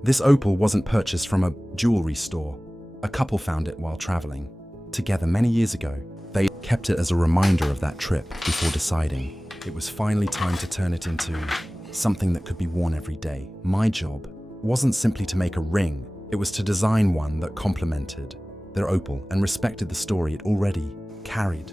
This opal wasn't purchased from a jewellery store. A couple found it while travelling together many years ago. They kept it as a reminder of that trip before deciding it was finally time to turn it into something that could be worn every day. My job wasn't simply to make a ring, it was to design one that complemented their opal and respected the story it already carried.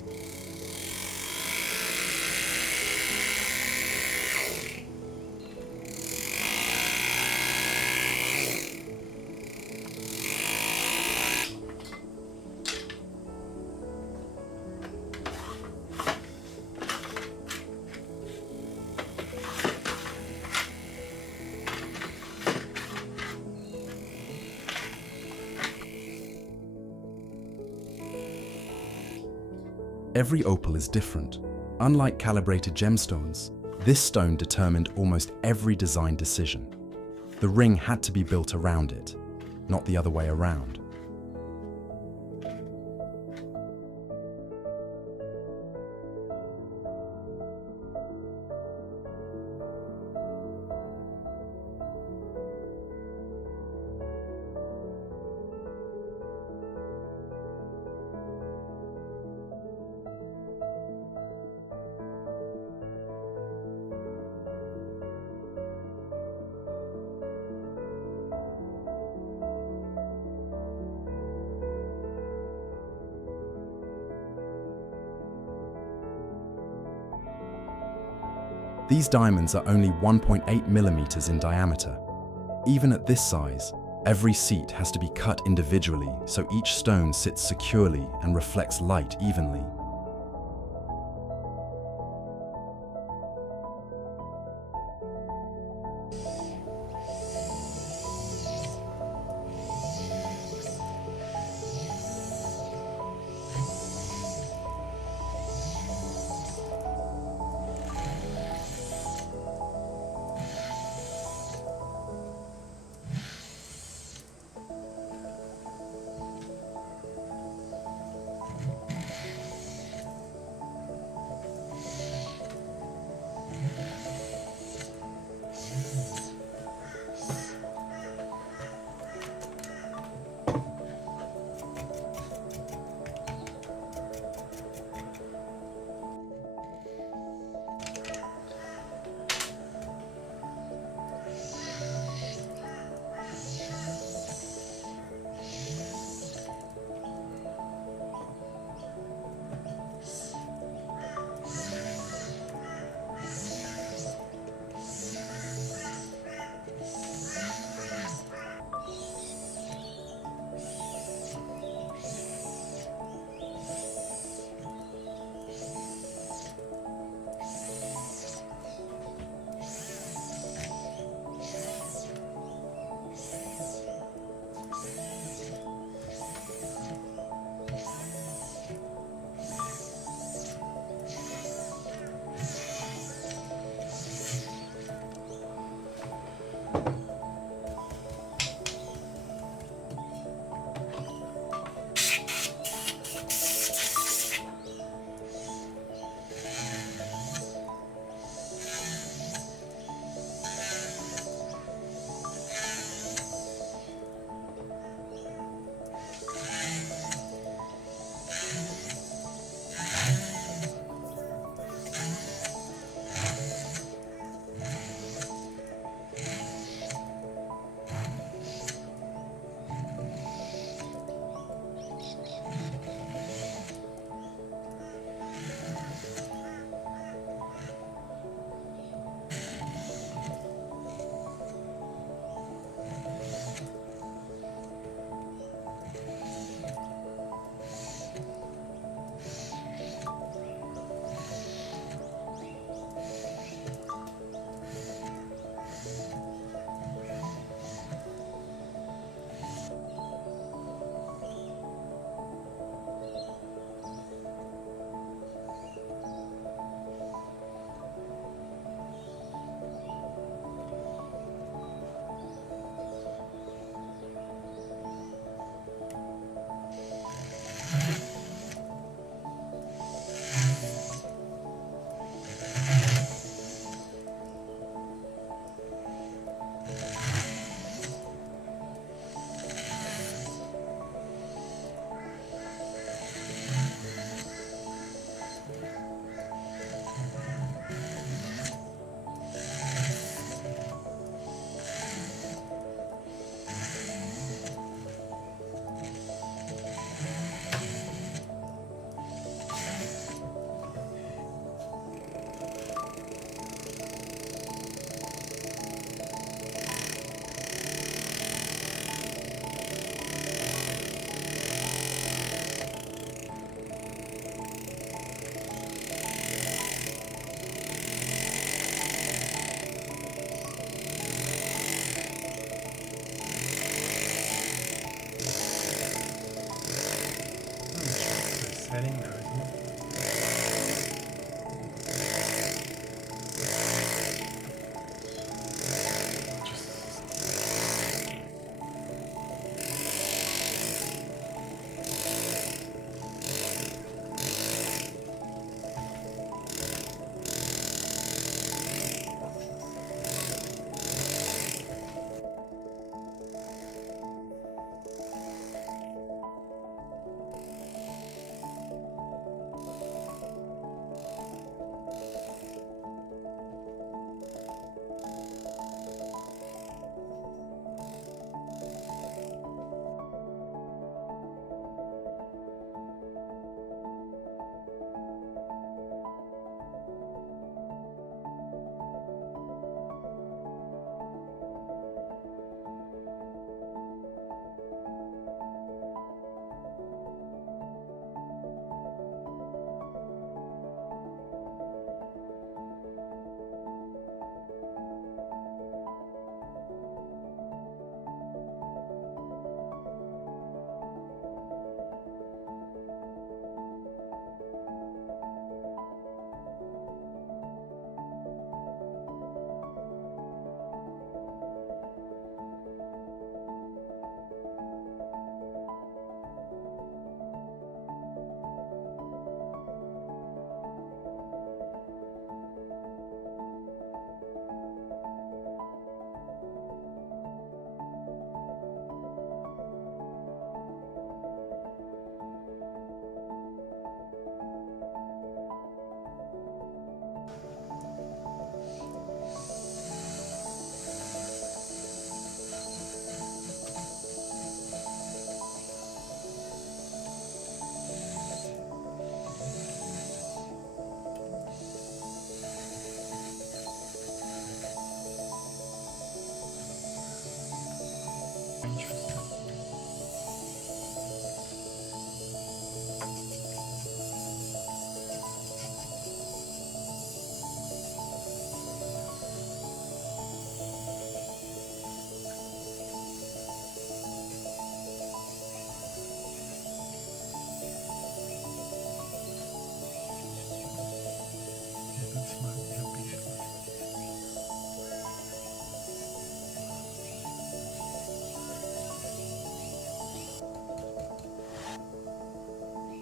Every opal is different. Unlike calibrated gemstones, this stone determined almost every design decision. The ring had to be built around it, not the other way around. These diamonds are only 1.8 millimeters in diameter. Even at this size, every seat has to be cut individually so each stone sits securely and reflects light evenly.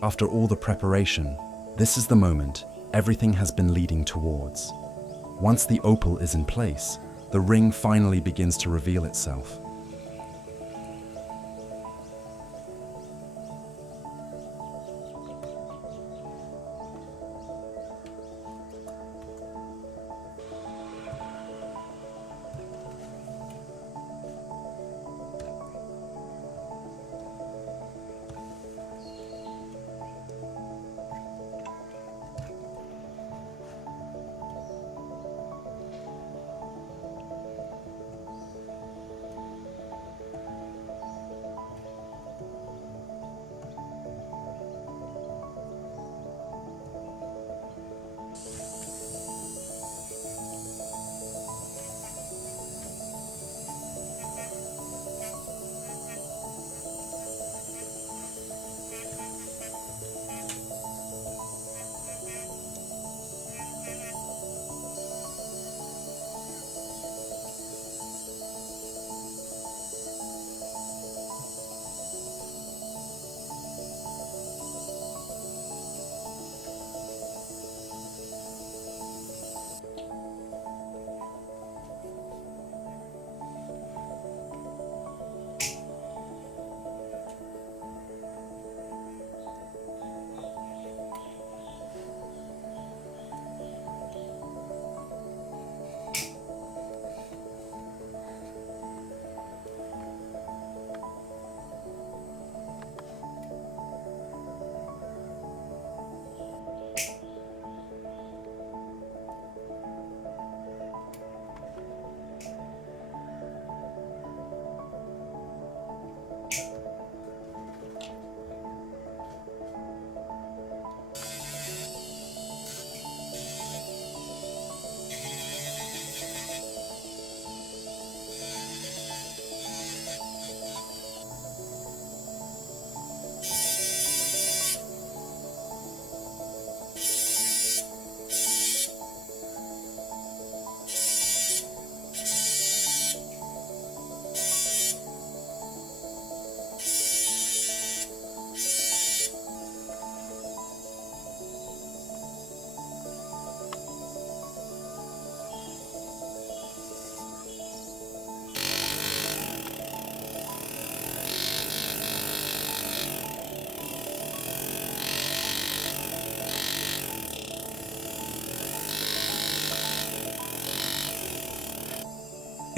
After all the preparation, this is the moment everything has been leading towards. Once the opal is in place, the ring finally begins to reveal itself.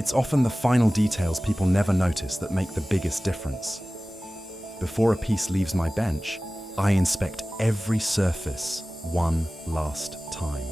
It's often the final details people never notice that make the biggest difference. Before a piece leaves my bench, I inspect every surface one last time.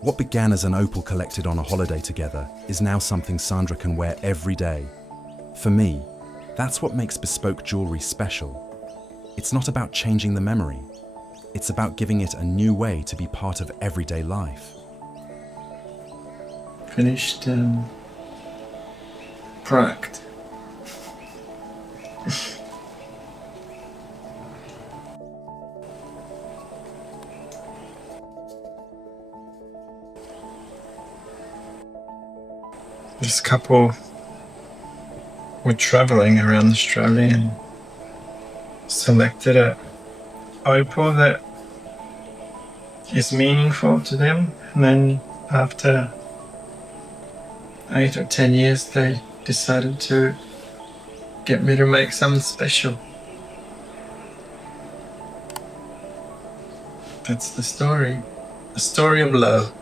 What began as an opal collected on a holiday together is now something Sandra can wear every day. For me, that's what makes bespoke jewellery special. It's not about changing the memory. It's about giving it a new way to be part of everyday life. Finished product. This couple were travelling around Australia and selected a opal that is meaningful to them, and then after 8 or 10 years they decided to get me to make something special. That's the story. A story of love.